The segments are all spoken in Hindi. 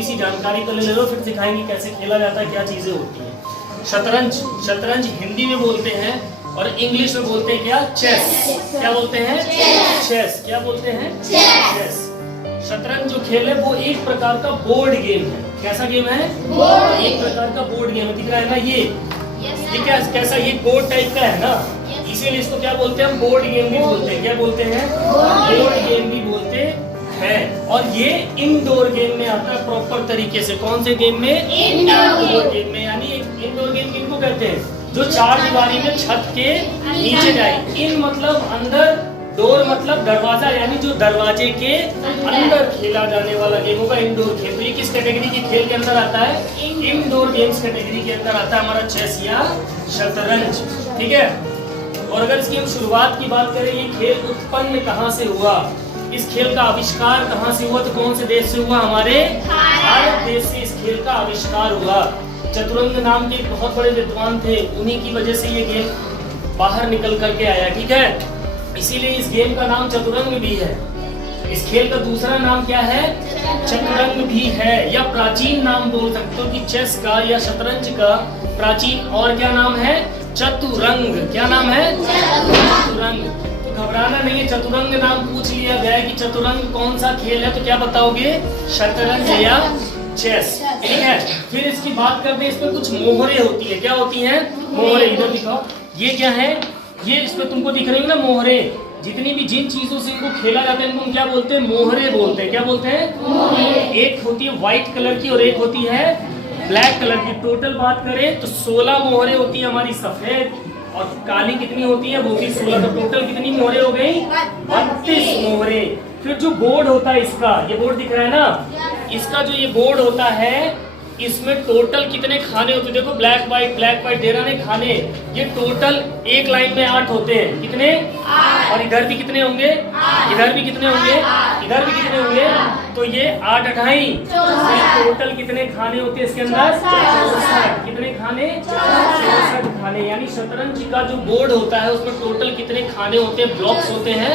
थोड़ी सी जानकारी तो ले लो, फिर सिखाएंगे कैसे खेला जाता है, क्या चीजें होती हैं। शतरंज, शतरंज हिंदी में बोलते हैं और इंग्लिश में बोलते हैं क्या? चेस। क्या बोलते हैं? चेस। क्या बोलते हैं? चेस। शतरंज जो खेल है वो एक प्रकार का बोर्ड गेम है। कैसा गेम है? एक प्रकार का बोर्ड गेम है। दिख रहा है ना ये कैसा, ये बोर्ड टाइप का है ना, इसीलिए इसको क्या बोलते हैं? बोर्ड गेम भी बोलते हैं। क्या बोलते हैं? बोर्ड गेम भी बोलते हैं। और ये इंडोर गेम में आता है प्रॉपर तरीके से। कौन से गेम में? इंडोर गेम में। यानी इंडोर गेम किनको कहते हैं? जो चार दीवारी में छत के नीचे जाए। इन मतलब अंदर, डोर मतलब दरवाजा, यानी जो दरवाजे के अंदर खेला जाने वाला गेम होगा इंडोर खेल। तो ये किस कैटेगरी के खेल के अंदर आता है? इंडोर गेम्स कैटेगरी के अंदर आता है हमारा चेस या शतरंज। ठीक है। और अगर इसकी हम शुरुआत की बात करें, ये खेल उत्पन्न कहाँ से हुआ, इस खेल का आविष्कार कहाँ से हुआ, तो कौन से देश से हुआ? हमारे भारत देश से इस खेल का आविष्कार हुआ। चतुरंग नाम के एक बहुत बड़े विद्वान थे, उन्हीं की वजह से ये गेम बाहर निकल करके आया। ठीक है। इसीलिए इस गेम का नाम चतुरंग भी है। इस खेल का दूसरा नाम क्या है? चतुरंग भी है, या प्राचीन नाम बोल सकते हो कि चेस का या शतरंज का प्राचीन और क्या नाम है? चतुरंग। क्या नाम है? चतुरंग। तो घबराना नहीं है, चतुरंग नाम पूछ लिया गया है कि चतुरंग कौन सा खेल है, तो क्या बताओगे? शतरंज या चेस। ठीक है। फिर इसकी बात करते हैं, इसमें कुछ मोहरे होती है। क्या होती है? मोहरे। इधर दिखाओ, ये क्या है? ये इसमें तुमको दिख रही है ना मोहरे। जितनी भी जिन चीजों से इनको खेला जाता है इनको हम क्या बोलते हैं? मोहरे बोलते हैं। क्या बोलते हैं? एक होती है व्हाइट कलर की और एक होती है ब्लैक कलर की। टोटल बात करें तो 16 मोहरे होती है हमारी सफेद, और काली कितनी होती है? वो भी 16। तो टोटल कितनी मोहरे हो गई? 32 मोहरे। फिर जो बोर्ड होता है इसका, ये बोर्ड दिख रहा है ना, इसका जो ये बोर्ड होता है, इसमें टोटल कितने खाने होते हैं? देखो ब्लैक व्हाइट दे रहा है खाने। ये टोटल एक लाइन में 8 होते हैं। कितने? 8। और इधर भी कितने होंगे? इधर भी कितने होंगे? इधर भी कितने होंगे? तो ये 8 8 टोटल कितने खाने होते हैं इसके अंदर? 64। कितने खाने? 64 खाने। यानी शतरंज का जो बोर्ड होता है उसमें टोटल कितने खाने होते हैं? ब्लॉक्स होते हैं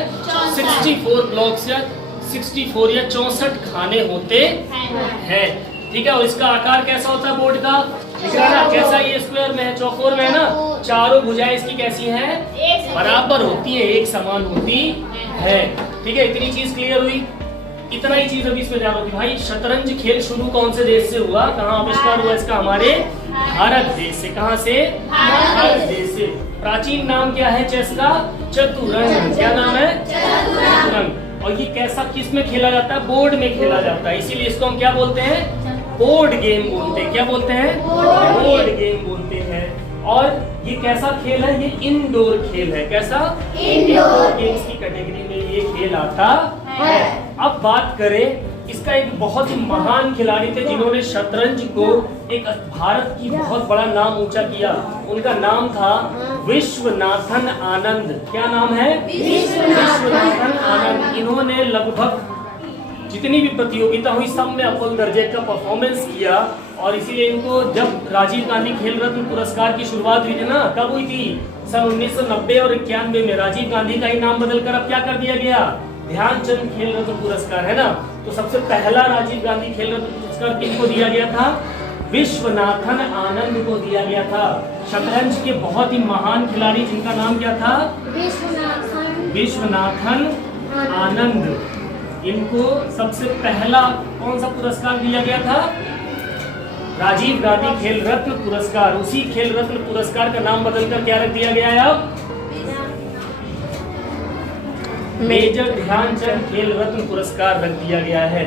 64 ब्लॉक्स, या 64 या 64 खाने होते हैं। ठीक है। और इसका आकार कैसा होता है बोर्ड का? दिख रहा है ना कैसा? ये स्क्वायर में है, चौकोर में है ना। चारों भुजाएं इसकी कैसी हैं? बराबर होती है, एक समान होती है। ठीक है। इतनी चीज क्लियर हुई। इतना ही चीज अभी इसमें जानो कि भाई शतरंज खेल शुरू कौन से देश से हुआ, कहाँ आविष्कार हुआ इसका? हमारे भारत देश से। कहाँ से? भारत देश से। प्राचीन नाम क्या है चेस का? चतुरंग। क्या नाम है? चतुरंग। और ये कैसा, किस में खेला जाता है? बोर्ड में खेला जाता है। इसीलिए इसको हम क्या बोलते हैं? बोर्ड गेम बोलते हैं। क्या बोलते हैं? बोर्ड गेम बोलते हैं। और ये कैसा खेल है? ये इंडोर खेल है। कैसा? इंडोर गेम्स की कैटेगरी में ये खेल आता है। अब बात करें, इसका एक बहुत ही महान खिलाड़ी थे जिन्होंने शतरंज को एक भारत की बहुत बड़ा नाम ऊंचा किया। उनका नाम था विश्वनाथन आनंद। क्या नाम है? विश्वनाथन आनंद। इन्होंने लगभग जितनी भी प्रतियोगिता हुई सब में अव्वल दर्जे का परफॉर्मेंस किया, और इसीलिए इनको जब राजीव गांधी खेल रत्न पुरस्कार की शुरुआत हुई थी ना, कब हुई थी? सन 1990 और 91 में। राजीव गांधी का ही नाम बदलकर अब क्या कर दिया गया? ध्यानचंद खेल रत्न पुरस्कार, है ना। तो सबसे पहला राजीव गांधी खेल रत्न पुरस्कार किनको दिया गया था? विश्वनाथन आनंद को दिया गया था। शतरंज के बहुत ही महान खिलाड़ी जिनका नाम क्या था? विश्वनाथन आनंद। इनको सबसे पहला कौन सा पुरस्कार दिया गया था? राजीव गांधी खेल रत्न पुरस्कार। उसी खेल रत्न पुरस्कार का नाम बदलकर क्या रख दिया गया है अब? मेजर ध्यानचंद खेल रत्न पुरस्कार रख दिया गया है।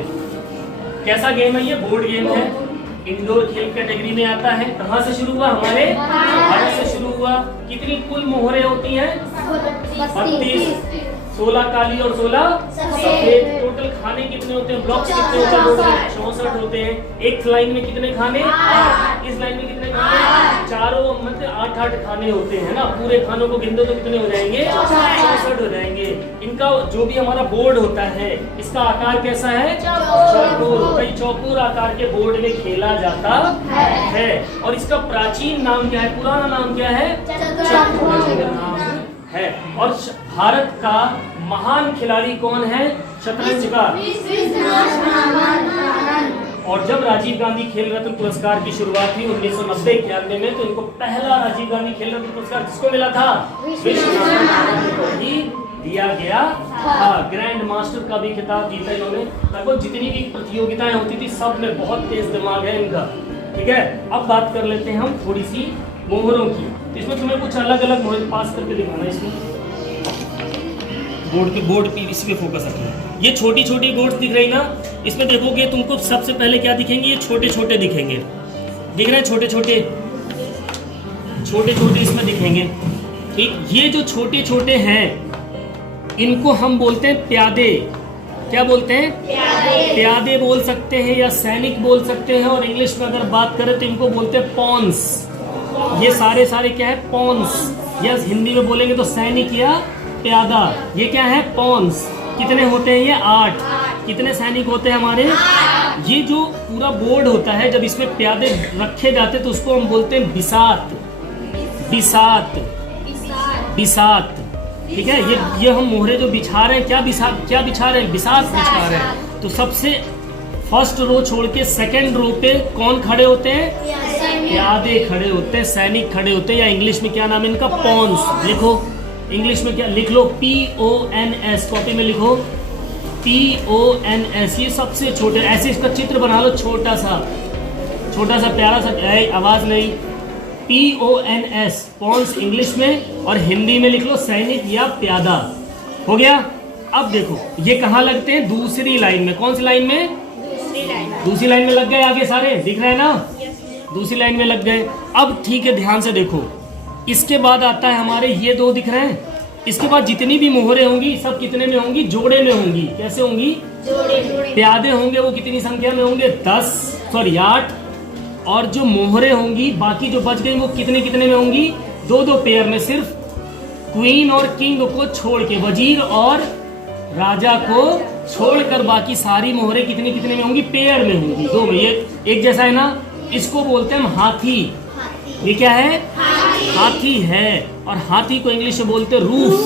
कैसा गेम है ये? बोर्ड गेम है, इंडोर खेल कैटेगरी में आता है। कहाँ से शुरू हुआ? हमारे भारत से शुरू हुआ। कितनी कुल मोहरे होती हैं? 32। 16 काली और 16 सफेद। टोटल खाने कितने होते हैं? ब्लॉक्स कितने होते हैं? 64 होते हैं। एक लाइन में कितने खाने? 8। इस लाइन में कितने खाने? चारों मतलब 8 खाने होते हैं ना। पूरे खानों को गिन दो तो कितने हो जाएंगे? 64 हो जाएंगे। इनका जो भी हमारा बोर्ड होता है, इसका आकार कैसा है? चौकोर। चौकोर आकार के बोर्ड में खेला जाता है। और इसका प्राचीन नाम क्या है? पुराना नाम क्या है? चतुरंग नाम है। और भारत का महान खिलाड़ी कौन है शतरंज का? और जब राजीव गांधी खेल रत्न पुरस्कार की शुरुआत हुई 1990-91 में, तो इनको पहला राजीव गांधी खेल रत्न पुरस्कार किसको मिला था? विश्वनाथन आनंद को ही दिया गया था। ग्रैंड मास्टर का भी खिताब जीता इन्होंने। लगभग जितनी भी प्रतियोगिताएं होती थी सब में बहुत तेज दिमाग है इनका, ठीक है। अब बात कर लेते हैं हम थोड़ी सी मोहरों की। तो इसमें तुम्हें कुछ अलग अलग मोहर पास करके दिखाना। इसमें बोर्ड पे इसी पे फोकस रखना। ये छोटी छोटी बोर्ड दिख रही ना, इसमें देखोगे तुमको सबसे पहले क्या दिखेंगे? ये छोटे छोटे दिखेंगे, दिख रहे हैं? छोटे छोटे इसमें दिखेंगे, ठीक। ये जो छोटे छोटे हैं इनको हम बोलते हैं प्यादे। क्या बोलते हैं? प्यादे बोल सकते हैं या सैनिक बोल सकते हैं, और इंग्लिश में अगर बात करें तो इनको बोलते हैं पॉन्स। ये सारे क्या है? पॉन्स। या हिंदी में बोलेंगे तो सैनिक या प्यादा। ये क्या है? पॉन्स। कितने होते हैं ये? 8। कितने सैनिक होते हैं हमारे? ये जो पूरा बोर्ड होता है, जब इसमें प्यादे रखे जाते हैं तो उसको हम बोलते हैं बिसात। बिसात, ठीक है। ये हम मोहरे जो बिछा रहे हैं, क्या बिछा रहे हैं? बिसात बिछा रहे हैं। तो सबसे फर्स्ट रो छोड़ के सेकंड रो पे कौन खड़े होते हैं? प्यादे खड़े होते हैं, सैनिक खड़े होते हैं, या इंग्लिश में क्या नाम है इनका? पॉन्स। लिखो इंग्लिश में क्या लिख लो? PONS। कॉपी में लिखो PONS। ये सबसे छोटे, ऐसे इसका चित्र बना लो, छोटा सा प्यारा सा, आवाज नहीं। PONS, पॉन्स इंग्लिश में, और हिंदी में लिख लो सैनिक या प्यादा। हो गया। अब देखो ये कहाँ लगते हैं? दूसरी लाइन में। कौन सी लाइन में? दूसरी लाइन में लग गए। आगे सारे दिख रहे हैं ना? दूसरी लाइन में लग गए। अब ठीक है, ध्यान से देखो। इसके बाद आता है हमारे ये 2 दिख रहे हैं। इसके बाद जितनी भी मोहरे होंगी सब कितने में होंगी? जोड़े में होंगी। कैसे होंगी? जोड़े। प्यादे होंगे वो कितनी संख्या में होंगे? 8। और जो मोहरे होंगी बाकी जो बच गई वो कितने में होंगी? 2 पेयर में, सिर्फ क्वीन और किंग को छोड़ के, वजीर और राजा को छोड़कर बाकी सारी मोहरे कितने में होंगी? पेयर में होंगी, 2 में। ये एक जैसा है ना? इसको बोलते हैं हम हाथी। ये क्या है? हाथी है। और हाथी को इंग्लिश में बोलते हैं रूफ।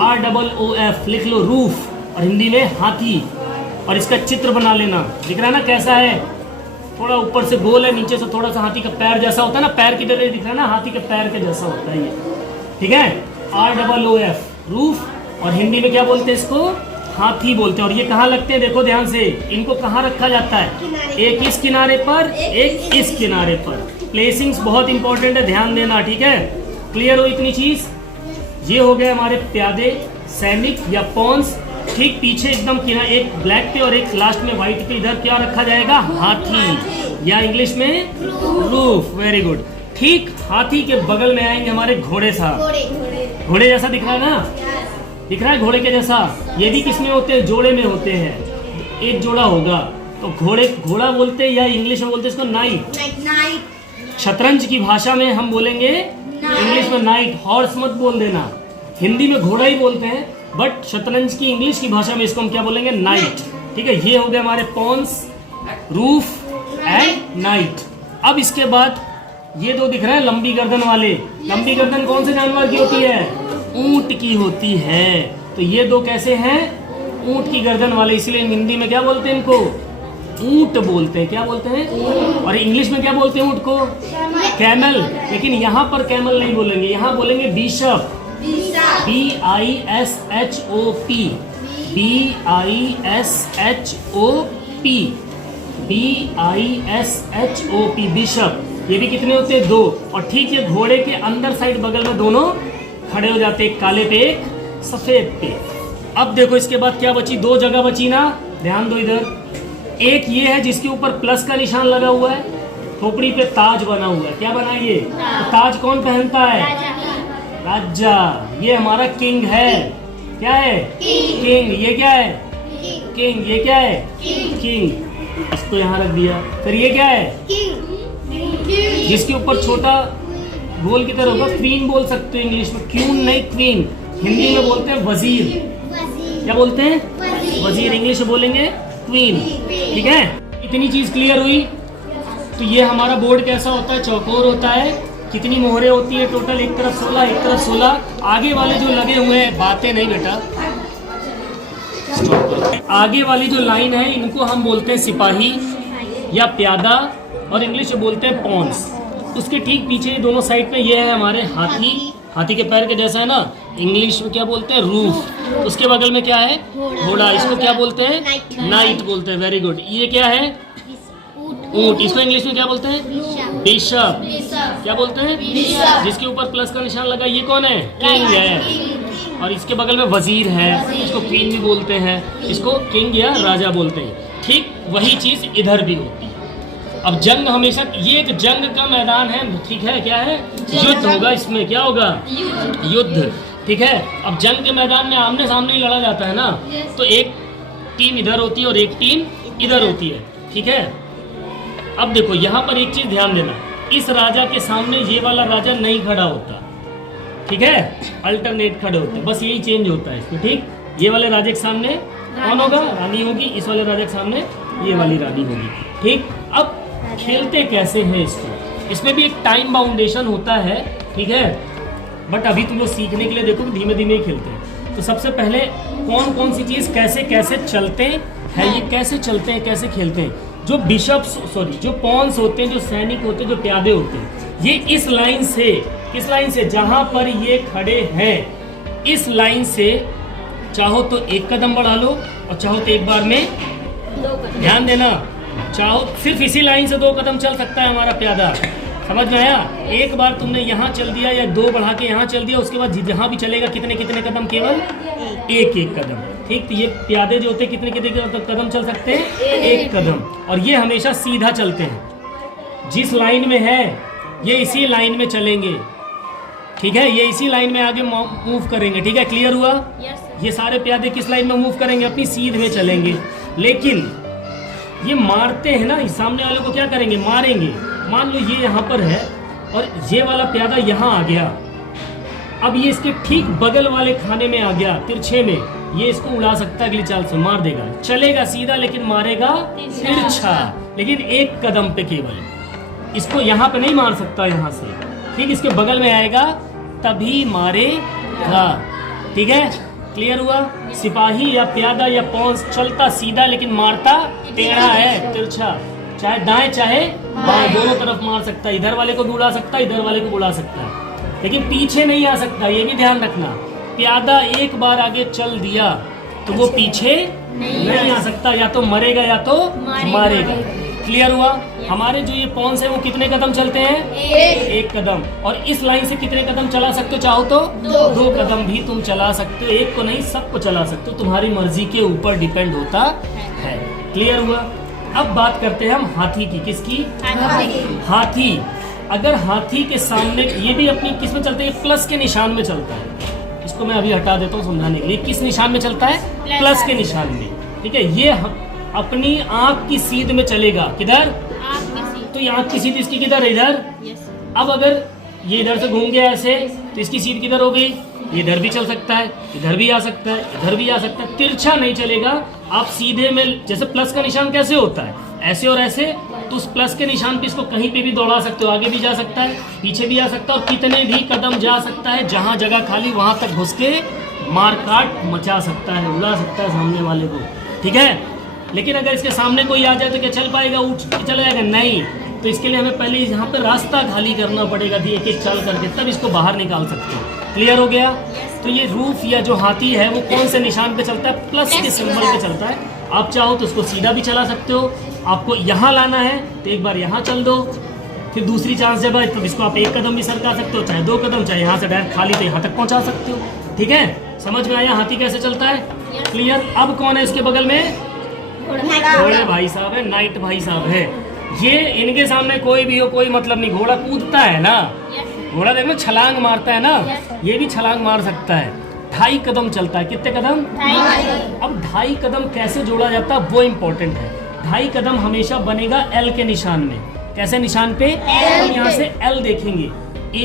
ROOF लिख लो, रूफ। और हिंदी में हाथी। और इसका चित्र बना लेना। दिख रहा है ना कैसा है? थोड़ा ऊपर से गोल है, नीचे से थोड़ा सा हाथी का पैर जैसा होता है ना, पैर की तरह दिख रहा है ना, हाथी के पैर के जैसा होता है ये, ठीक है। ROOF roof. और हिंदी में क्या बोलते हैं इसको? हाथी बोलते हैं। और ये कहाँ लगते हैं? देखो ध्यान से, इनको कहाँ रखा जाता है? एक इस किनारे पर, एक इस किनारे पर। प्लेसिंग्स बहुत इंपॉर्टेंट है, ध्यान देना, ठीक है। क्लियर हो इतनी चीज? ये हो गए हमारे प्यादे, सैनिक या पॉन्स। ठीक पीछे एकदम किनारे एक ब्लैक पे और एक लास्ट में व्हाइट पे, इधर क्या रखा जाएगा? हाथी, या इंग्लिश में रूफ। Very good. ठीक हाथी के बगल में आएंगे हमारे घोड़े साहब। घोड़े जैसा दिख रहा है ना? दिख रहा है घोड़े के जैसा? ये भी किसमें होते हैं? जोड़े में होते हैं। एक जोड़ा होगा तो घोड़ा बोलते हैं, या इंग्लिश में बोलते हैं इसको नाइट। शतरंज की भाषा में हम बोलेंगे इंग्लिश में नाइट। हॉर्स मत बोल देना, हिंदी में घोड़ा ही बोलते हैं, बट शतरंज की इंग्लिश की भाषा में इसको हम क्या बोलेंगे? नाइट, ठीक है। ये हो गए हमारे पॉन्स, रूफ एंड नाइट। अब इसके बाद ये 2 दिख रहे हैं लंबी गर्दन वाले। लंबी गर्दन कौन से जानवर की होती है? ऊंट की होती है। तो ये 2 कैसे हैं? ऊंट की गर्दन वाले, इसलिए हिंदी में क्या बोलते हैं इनको? ऊंट बोलते हैं। क्या बोलते हैं? और इंग्लिश में क्या बोलते हैं ऊंट को? कैमल। लेकिन यहाँ पर कैमल नहीं बोलेंगे, यहाँ बोलेंगे बिशप। BISHOP bishop. ये भी कितने होते हैं? 2। और ठीक है, घोड़े के अंदर साइड बगल में दोनों खड़े हो जाते, एक काले पे एक सफेद पे। अब देखो इसके बाद क्या बची? 2 जगह बची ना, ध्यान दो इधर। एक ये है जिसके ऊपर प्लस का निशान लगा हुआ है, खोपड़ी पे ताज बना हुआ है। क्या बना ये? तो ताज कौन पहनता है? राजा। ये हमारा किंग है। क्या है? किंग। ये क्या है? किंग। ये क्या है? किंग। इसको यहाँ रख दिया। फिर ये क्या है? जिसके ऊपर छोटा गोल की तरह होगा, क्वीन बोल सकते हो इंग्लिश में, क्यून नहीं क्वीन। हिंदी में बोलते हैं वजीर। क्या बोलते हैं? वजीर। इंग्लिश में बोलेंगे क्वीन, ठीक है। इतनी चीज क्लियर हुई? तो ये हमारा बोर्ड कैसा होता है? चौकोर होता है। कितनी मोहरे होती है टोटल? एक तरफ 16, एक तरफ 16। आगे वाले जो लगे हुए हैं, बातें नहीं बेटा, आगे वाली जो लाइन है इनको हम बोलते हैं सिपाही। या प्यादा, और इंग्लिश में बोलते हैं पॉन्स। उसके ठीक पीछे दोनों साइड पे ये है हमारे हाथी, हाथी के पैर के जैसा है ना, इंग्लिश में क्या बोलते हैं, रूफ। उसके बगल में क्या है, घोड़ा, इसको क्या बोलते हैं, नाइट बोलते हैं। Very good. ये क्या है, ऊंट, इसको इंग्लिश में क्या बोलते हैं, बिशप। क्या बोलते हैं, जिसके ऊपर प्लस का निशान लगा, ये कौन है, किंग है। और इसके बगल में वजीर है, इसको क्वीन भी बोलते हैं, इसको किंग या राजा बोलते हैं। ठीक वही चीज इधर भी होती है। अब जंग हमेशा, ये एक जंग का मैदान है, ठीक है, क्या है, युद्ध होगा, इसमें क्या होगा, युद्ध। ठीक है, अब जंग के मैदान में आमने सामने ही लड़ा जाता है ना, तो एक टीम इधर होती है और एक टीम इधर होती है। ठीक है, अब देखो यहाँ पर एक चीज ध्यान देना, इस राजा के सामने ये वाला राजा नहीं खड़ा होता, ठीक है, अल्टरनेट खड़े होते हैं, बस यही चेंज होता है इसमें। ठीक, ये वाले राजा के सामने कौन होगा, रानी होगी, इस वाले राजा के सामने ये वाली रानी होगी। ठीक, अब खेलते कैसे हैं इसको, इसमें भी एक टाइम बाउंडेशन होता है, ठीक है, बट अभी तुम लोग सीखने के लिए देखो कि धीमे धीमे ही खेलते हैं। तो सबसे पहले कौन कौन सी चीज कैसे कैसे चलते हैं, ये कैसे चलते हैं, कैसे खेलते हैं। जो बिशप्स, सॉरी, जो पॉन्स होते हैं, जो सैनिक होते हैं, जो प्यादे होते हैं, ये इस लाइन से, किस लाइन से, जहां पर ये खड़े हैं, इस लाइन से चाहो तो एक कदम बढ़ा लो और चाहो तो एक बार में, ध्यान देना, चाहो सिर्फ इसी लाइन से 2 कदम चल सकता है हमारा प्यादा। समझ में आया, एक बार तुमने यहाँ चल दिया या 2 बढ़ा के यहाँ चल दिया, उसके बाद जहाँ भी चलेगा कितने कितने कदम, केवल एक एक कदम। ठीक, तो ये प्यादे जो होते हैं कितने कितने कदम चल सकते हैं, एक कदम। और ये हमेशा सीधा चलते हैं, जिस लाइन में है ये इसी लाइन में चलेंगे। ठीक है, ये इसी लाइन में आगे मूव करेंगे। ठीक है, क्लियर हुआ। ये सारे प्यादे किस लाइन में मूव करेंगे, अपनी सीध में चलेंगे। लेकिन ये मारते हैं ना, इस सामने वाले को क्या करेंगे, मारेंगे। मान लो ये यहाँ पर है और ये वाला प्यादा यहाँ आ गया, अब ये इसके ठीक बगल वाले खाने में आ गया, तिरछे में, ये इसको उड़ा सकता है, अगली चाल से मार देगा, चलेगा सीधा लेकिन मारेगा तिरछा, लेकिन एक कदम पे केवल। इसको यहाँ पे नहीं मार सकता यहाँ से, ठीक, इसके बगल में आएगा तभी मारेगा। ठीक है, क्लियर हुआ। सिपाही या प्यादा या पॉन्स चलता सीधा लेकिन मारता टेढ़ा है, तिरछा, चाहे दाएं चाहे बाएं, दोनों तरफ मार सकता है, इधर वाले को भी उड़ा सकता है, इधर वाले को उड़ा सकता है, लेकिन पीछे नहीं आ सकता, ये भी ध्यान रखना। प्यादा एक बार आगे चल दिया तो वो पीछे नहीं आ सकता, या तो मरेगा या तो मारेगा। क्लियर हुआ। हमारे जो ये पॉन्स है वो कितने कदम चलते हैं, एक कदम। और इस लाइन से कितने कदम चला सकते हो, चाहो तो 2 कदम भी तुम चला सकते हो, एक को नहीं सबको चला सकते हो, तुम्हारी मर्जी के ऊपर डिपेंड होता है। क्लियर हुआ। अब बात करते हैं हम हाथी की, किसकी, हाथी। अगर हाथी के सामने, ये भी अपनी किस में चलता है, प्लस के निशान में चलता है, इसको मैं अभी हटा देता हूँ समझाने के लिए। किस निशान में चलता है, प्लस के निशान में। ठीक है, ये अपनी आंख की सीध में चलेगा, किधर, तो ये आंख की सीध इसकी किधर है, इधर। अब अगर ये इधर से घूम गया ऐसे, तो इसकी सीध किधर हो गई, ये इधर भी चल सकता है, इधर भी आ सकता है, इधर भी आ सकता है, तिरछा नहीं चलेगा। आप सीधे में, जैसे प्लस का निशान कैसे होता है, ऐसे और ऐसे, तो उस प्लस के निशान पे इसको कहीं पे भी दौड़ा सकते हो, आगे भी जा सकता है, पीछे भी आ सकता है, और कितने भी कदम जा सकता है, जहां जगह खाली वहां तक घुस के मार काट मचा सकता है, उड़ा सकता है सामने वाले को। ठीक है, लेकिन अगर इसके सामने कोई आ जाए तो क्या चल पाएगा, उठ के चला जाएगा, नहीं। तो इसके लिए हमें पहले यहाँ पे रास्ता खाली करना पड़ेगा, एक एक चल करके, तब इसको बाहर निकाल सकते हो। क्लियर हो गया। तो ये रूफ या जो हाथी है वो कौन से निशान पे चलता है, प्लस के सिंबल पे चलता है। आप चाहो तो उसको सीधा भी चला सकते हो, आपको यहाँ लाना है तो एक बार यहाँ चल दो, फिर दूसरी चांस जब आए तो इसको आप एक कदम भी सरका सकते हो, चाहे 2 कदम, चाहे यहाँ से डायरेक्ट खाली तो यहाँ तक पहुँचा सकते हो। ठीक है, समझ में आया हाथी कैसे चलता है, क्लियर। अब कौन है इसके बगल में, घोड़े भाई साहब है, नाइट भाई साहब है। ये इनके सामने कोई भी हो कोई मतलब नहीं, घोड़ा कूदता है ना, घोड़ा देखो छलांग मारता है ना, ये भी छलांग मार सकता है। 2.5 कदम चलता है, कितने कदम, 2.5। अब 2.5 कदम कैसे जोड़ा जाता है वो इम्पोर्टेंट है। 2.5 कदम हमेशा बनेगा एल के निशान में। कैसे निशान पे, हम यहाँ से एल देखेंगे,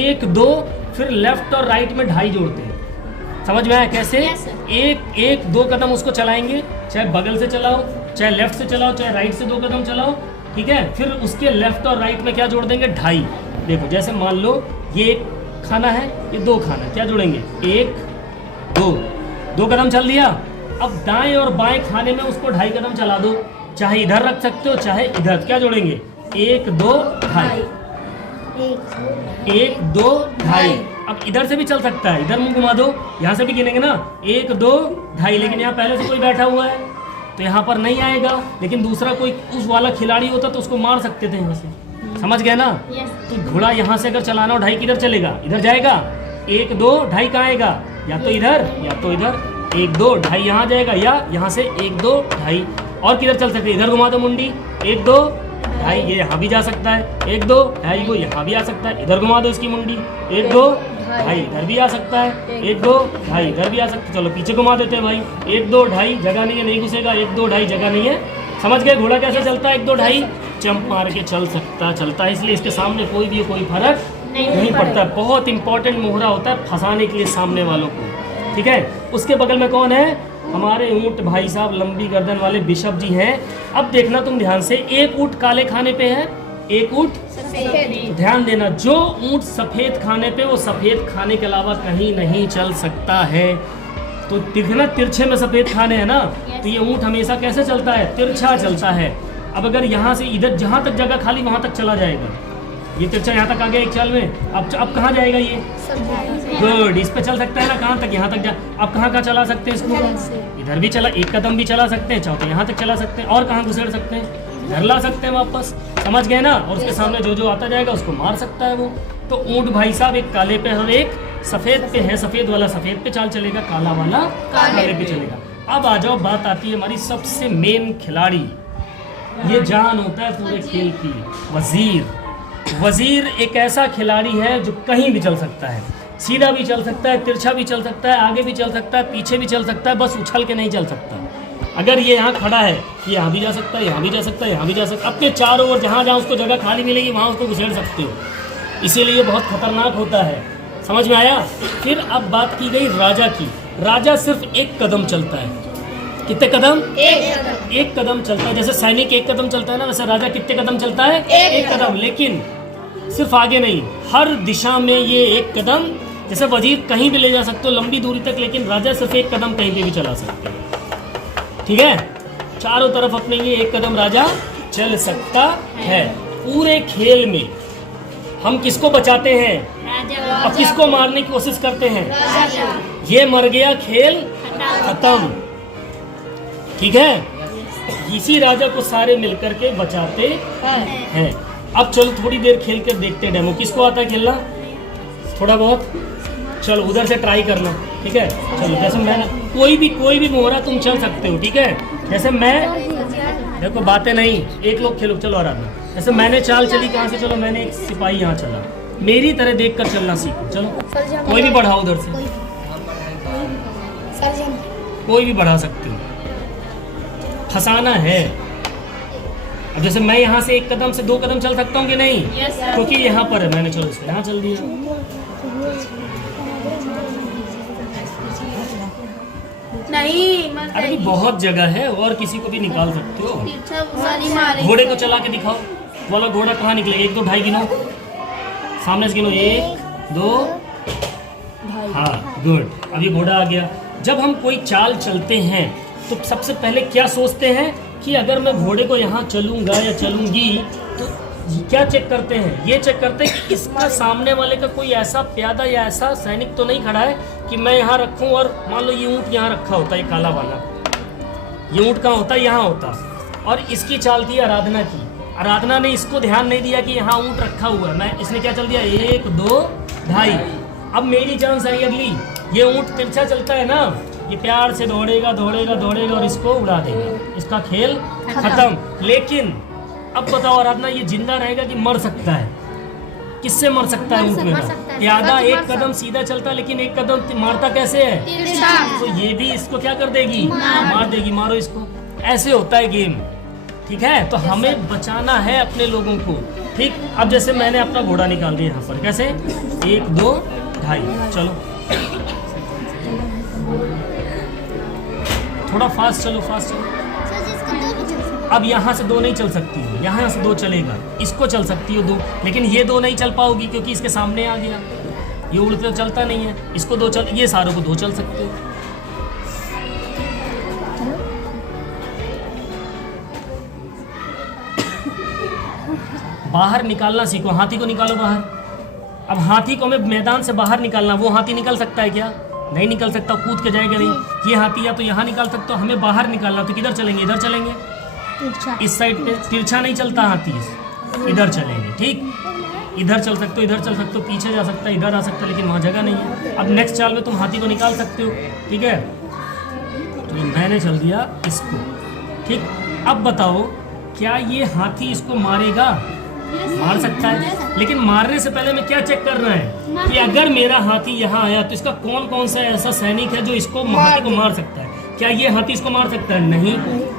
1 2, फिर लेफ्ट और राइट में 2.5 जोड़ते हैं। समझ में आया कैसे, एक 2 कदम उसको चलाएंगे, चाहे बगल से चलाओ, चाहे लेफ्ट से चलाओ, चाहे राइट से 2 कदम चलाओ। ठीक है, फिर उसके लेफ्ट और राइट में क्या जोड़ देंगे, 2.5। देखो जैसे मान लो ये 1 खाना है, ये 2 खाना है, क्या जोड़ेंगे, 1 2 कदम चल दिया। अब दाएं और बाएं खाने में उसको 2.5 कदम चला दो, चाहे इधर रख सकते हो चाहे इधर। क्या जोड़ेंगे? 1 2 ढाई, 1 2 ढाई। अब इधर से भी चल सकता है, इधर मुंह घुमा दो, यहाँ से भी गिनेंगे ना 1 2 ढाई। लेकिन यहाँ पहले से कोई बैठा हुआ है तो यहाँ पर नहीं आएगा, लेकिन दूसरा कोई उस वाला खिलाड़ी होता तो उसको मार सकते थे यहाँ से। समझ गए ना? तो घोड़ा यहाँ से अगर चलाना हो, ढाई किधर चलेगा? इधर जाएगा। 1 2 ढाई कहाँ आएगा? या तो इधर या तो इधर। 1 2 ढाई यहाँ जाएगा, या यहाँ से 1 2 ढाई। और किधर चल सकते? इधर घुमा दो मुंडी, 1 2 ढाई, ये यहाँ भी जा सकता है। 1 2 ढाई वो यहाँ भी आ सकता है। इधर घुमा दो इसकी मुंडी, 1 2 ढाई, इधर भी आ सकता है। 1 2 ढाई, इधर भी आ सकता है। चलो पीछे घुमा देते हैं भाई। 1 2 ढाई, जगह नहीं है, नहीं घुसेगा। 1 2 ढाई, जगह नहीं है। समझ गए घोड़ा कैसे चलता है? 1 2 ढाई चंप मार के चलता है, इसलिए इसके सामने कोई भी कोई फर्क नहीं पड़ता। बहुत इंपॉर्टेंट मोहरा होता है फंसाने के लिए सामने वालों को। ठीक है, उसके बगल में कौन है? हमारे ऊंट भाई साहब, लंबी गर्दन वाले बिशप जी हैं। अब देखना तुम ध्यान से, एक ऊंट काले खाने पे है, एक ऊंट सफेद। ध्यान देना, जो ऊंट सफेद खाने पे, वो सफेद खाने के अलावा कहीं नहीं चल सकता है। तो दिखना तिरछे में सफेद खाने हैं ना, तो ये ऊंट हमेशा कैसे चलता है? तिरछा चलता है। अब अगर यहाँ से इधर जहाँ तक जगह खाली वहाँ तक चला जाएगा। ये तिरछा यहाँ तक आ गया एक चाल में। अब कहाँ जाएगा ये? गुड, इस पे चल सकता है ना, कहाँ तक? यहाँ तक जा। अब कहाँ चला सकते हैं इसको? इधर भी चला, एक कदम भी चला सकते हैं, चाहो तो यहाँ तक चला सकते हैं। और कहाँ घुसेड़ सकते हैं? इधर ला सकते हैं वापस। समझ गए ना? और उसके सामने जो जो आता जाएगा उसको मार सकता है वो। तो ऊंट भाई साहब एक काले पे और एक सफेद पे है। सफेद वाला सफेद पे चाल चलेगा, काला वाला काले पे चलेगा। अब आ जाओ, बात आती है हमारी सबसे मेन खिलाड़ी। ये जान होता है पूरे खेल की, वजीर। वजीर एक ऐसा खिलाड़ी है जो कहीं भी चल सकता है, सीधा भी चल सकता है, तिरछा भी चल सकता है, आगे भी चल सकता है, पीछे भी चल सकता है, बस उछल के नहीं चल सकता। अगर ये यहाँ खड़ा है, ये यहाँ भी जा सकता है, यहाँ भी जा सकता है, यहाँ भी जा सकता है। अपने चारों ओर जहाँ जहाँ उसको जगह खाली मिलेगी वहाँ उसको घुसेड़ सकते हो। इसीलिए बहुत खतरनाक होता है। समझ में आया? फिर अब बात की गई राजा की। राजा सिर्फ एक कदम चलता है। कितने कदम? एक कदम चलता है। जैसे सैनिक एक कदम चलता है ना, वैसे राजा कितने कदम चलता है? एक कदम। लेकिन सिर्फ आगे नहीं, हर दिशा में ये एक कदम। जैसे वजीर कहीं भी ले जा सकते हो लंबी दूरी तक, लेकिन राजा सिर्फ एक कदम कहीं पे भी चला सकते हो। ठीक है, चारों तरफ अपने लिए एक कदम राजा चल सकता है। पूरे खेल में हम किसको बचाते हैं और किसको मारने की कोशिश करते हैं? ये मर गया, खेल खत्म। ठीक है, इसी राजा को सारे मिलकर के बचाते हैं। अब चलो थोड़ी देर खेल कर देखते हैं डेमो। किसको आता है खेलना? थोड़ा बहुत? चलो उधर से ट्राई करना। ठीक है, चलो जैसे मैं, कोई भी मोहरा तुम चल सकते हो। ठीक है, जैसे मैं, देखो बातें नहीं, एक लोग खेलो। चलो आराधना, जैसे मैंने चाल चली कहाँ से? चलो मैंने एक सिपाही यहाँ चला, मेरी तरह देख कर चलना सीखो। चलो कोई भी बढ़ाओ, उधर से कोई भी बढ़ा सकते हो, फंसाना है। अब जैसे मैं यहाँ से एक कदम से 2 कदम चल सकता हूँ कि नहीं? क्योंकि यहाँ पर है, मैंने चलो इसको यहाँ चल दिया। नहीं, अरे बहुत जगह है, और किसी को भी निकाल सकते हो। घोड़े को चला के दिखाओ, बोलो घोड़ा कहाँ निकलेगा? 1 2 ढाई गिनो, सामने से गिनो, 1 2। हाँ गुड, अभी घोड़ा आ गया। जब हम कोई चाल चलते हैं तो सबसे पहले क्या सोचते हैं कि अगर मैं घोड़े को यहाँ चलूँगा या चलूँगी तो क्या चेक करते हैं? ये चेक करते हैं कि इसका सामने वाले का कोई ऐसा प्यादा या ऐसा सैनिक तो नहीं खड़ा है कि मैं यहाँ रखूँ और मान लो ये ऊँट यहाँ रखा होता है, ये काला वाला, ये ऊँट कहाँ होता है? यहाँ होता। और इसकी चाल थी आराधना की। आराधना ने इसको ध्यान नहीं दिया कि यहाँ ऊँट रखा हुआ है, मैं इसने क्या चल दिया? 1 2 ढाई। अब मेरी चांस आई अगली, ये ऊँट तिरछा चलता है ना, ये प्यार से दौड़ेगा दौड़ेगा दौड़ेगा और इसको उड़ा देगा, इसका खेल खत्म। लेकिन अब बताओ आराधना, ये जिंदा रहेगा कि मर सकता है? किससे मर सकता है? ऊँट में प्यादा एक कदम सीधा चलता है, लेकिन एक कदम मारता कैसे है? तो ये भी इसको क्या कर देगी? मार देगी। मारो इसको। ऐसे होता है गेम। ठीक है, तो हमें बचाना है अपने लोगों को। ठीक, अब जैसे मैंने अपना घोड़ा निकाल दिया यहाँ पर, कैसे? 1 2 ढाई। चलो थोड़ा फास्ट चलो, फास्ट चलो। अब यहाँ से 2 नहीं चल सकती हो, यहाँ से 2 चलेगा, इसको चल सकती हो 2, लेकिन ये 2 नहीं चल पाओगी क्योंकि इसके सामने आ गया, ये उड़ते तो चलता नहीं है। इसको 2 चल, ये सारों को 2 चल सकते हो। बाहर निकालना सीखो। हाथी को निकालो बाहर। अब हाथी को हमें मैदान से बाहर निकालना, वो हाथी निकल सकता है क्या? नहीं निकल सकता, कूद के जाएगा नहीं। ये हाथी या तो यहाँ निकाल सकते हो, हमें बाहर निकालना, तो किधर चलेंगे? इधर चलेंगे, इस साइड पे। तिरछा नहीं चलता हाथी, इधर चलेंगे, ठीक। इधर चल सकते हो, इधर चल सकते हो, पीछे जा सकता है, इधर आ सकता है, लेकिन वहाँ जगह नहीं है। अब नेक्स्ट चाल में तुम हाथी को निकाल सकते हो, ठीक है। तो मैंने चल दिया इसको, ठीक। अब बताओ क्या ये हाथी इसको मारेगा? मार सकता है, लेकिन मारने से पहले मैं क्या चेक करना है कि अगर मेरा हाथी यहाँ आया तो इसका कौन कौन सा ऐसा सैनिक है जो इसको हाथी को मार सकता है। क्या ये हाथी इसको मार सकता है? नहीं।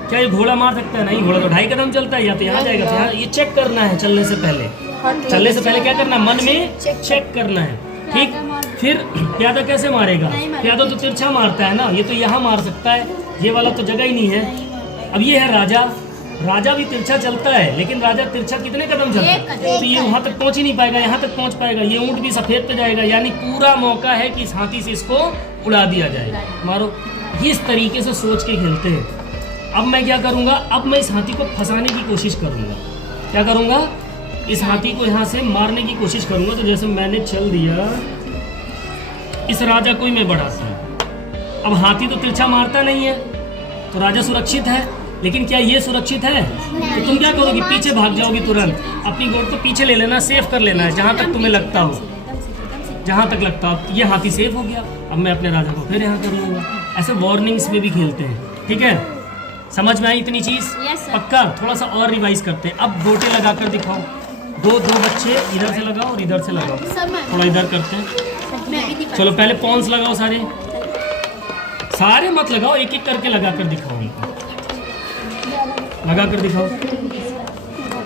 क्या ये घोड़ा मार सकता है? नहीं। घोड़ा तो 2.5 कदम चलता है, या तो यहाँ जाएगा तो यहाँ। ये चेक करना है चलने से पहले। चलने से पहले क्या करना है? मन में चेक करना है, ठीक। फिर प्यादा कैसे मारेगा? प्यादा तो तिरछा मारता है ना, ये तो यहाँ मार सकता है, ये वाला तो जगह ही नहीं है। अब ये है राजा, राजा भी तिरछा चलता है, लेकिन राजा तिरछा कितने कदम चलता है? तो ये वहां तक पहुंच ही नहीं पाएगा, यहाँ तक पहुंच पाएगा। ये ऊंट भी सफेद पे जाएगा, यानी पूरा मौका है कि इस हाथी से इसको उड़ा दिया जाए। मारो। इस तरीके से सोच के खेलते हैं। अब मैं क्या करूंगा? अब मैं इस हाथी को फंसाने की कोशिश करूंगा। क्या करूंगा? इस हाथी को यहाँ से मारने की कोशिश करूंगा। तो जैसे मैंने चल दिया, इस राजा को ही मैं बढ़ाता हूँ। अब हाथी तो तिरछा मारता नहीं है, तो राजा सुरक्षित है। लेकिन क्या ये सुरक्षित है? तो तुम क्या करोगे? पीछे भाग जाओगे तुरंत। अपनी गोट को पीछे ले लेना, सेफ कर लेना है जहाँ तक तुम्हें लगता हो, जहाँ तक लगता हो। ये हाथी सेफ हो गया, अब मैं अपने राजा को फिर यहाँ कर लूँगा। ऐसे वार्निंग्स में भी खेलते हैं, ठीक है। समझ में आई इतनी चीज़? पक्का? थोड़ा सा और रिवाइज करते हैं। अब गोटे लगा कर दिखाओ। दो बच्चे इधर से लगाओ और इधर से लगाओ। थोड़ा इधर करते हैं। चलो पहले पॉन्स लगाओ, सारे मत लगाओ, एक एक करके लगा कर दिखाओ उनको। लगा कर दिखाओ।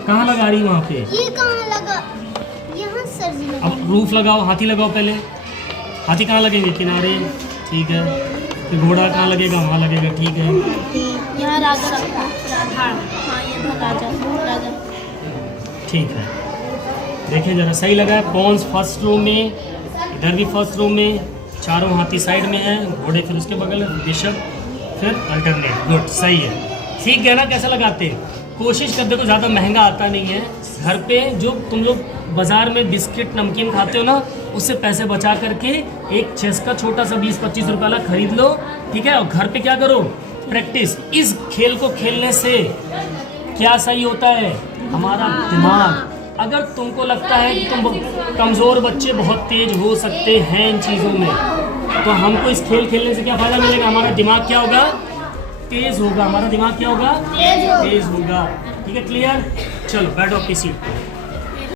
कहाँ लगा रही वहाँ पे? ये कहाँ लगा? यहाँ सर जी लगा। अब रूफ लगाओ, हाथी लगाओ पहले। हाथी कहाँ लगेंगे? किनारे, ठीक है। फिर घोड़ा कहाँ लगेगा? वहाँ लगेगा, ठीक है। यहाँ राजा रखा। हाँ, ये राजा। ठीक है, देखिए जरा सही लगा है। पॉन्स फर्स्ट रो में, इधर भी फर्स्ट रो में, चारों हाथी साइड में है, घोड़े फिर उसके बगल में, बिशप फिर अल्टरनेट। गुड, सही है। ठीक है ना? कैसा लगाते हैं? कोशिश कर, देखो ज़्यादा महंगा आता नहीं है। घर पे जो तुम लोग बाज़ार में बिस्किट नमकीन खाते हो ना, उससे पैसे बचा करके एक चेस का छोटा सा 20-25 रुपये वाला खरीद लो, ठीक है। और घर पे क्या करो? प्रैक्टिस। इस खेल को खेलने से क्या सही होता है? हमारा दिमाग। अगर तुमको लगता है कि तुम कमज़ोर बच्चे बहुत तेज हो सकते हैं इन चीज़ों में, तो हमको इस खेल खेलने से क्या फ़ायदा मिलेगा? हमारा दिमाग क्या होगा? तेज होगा। हमारा दिमाग क्या होगा? तेज होगा। ठीक है, क्लियर? चलो बैठो अपनी सीट।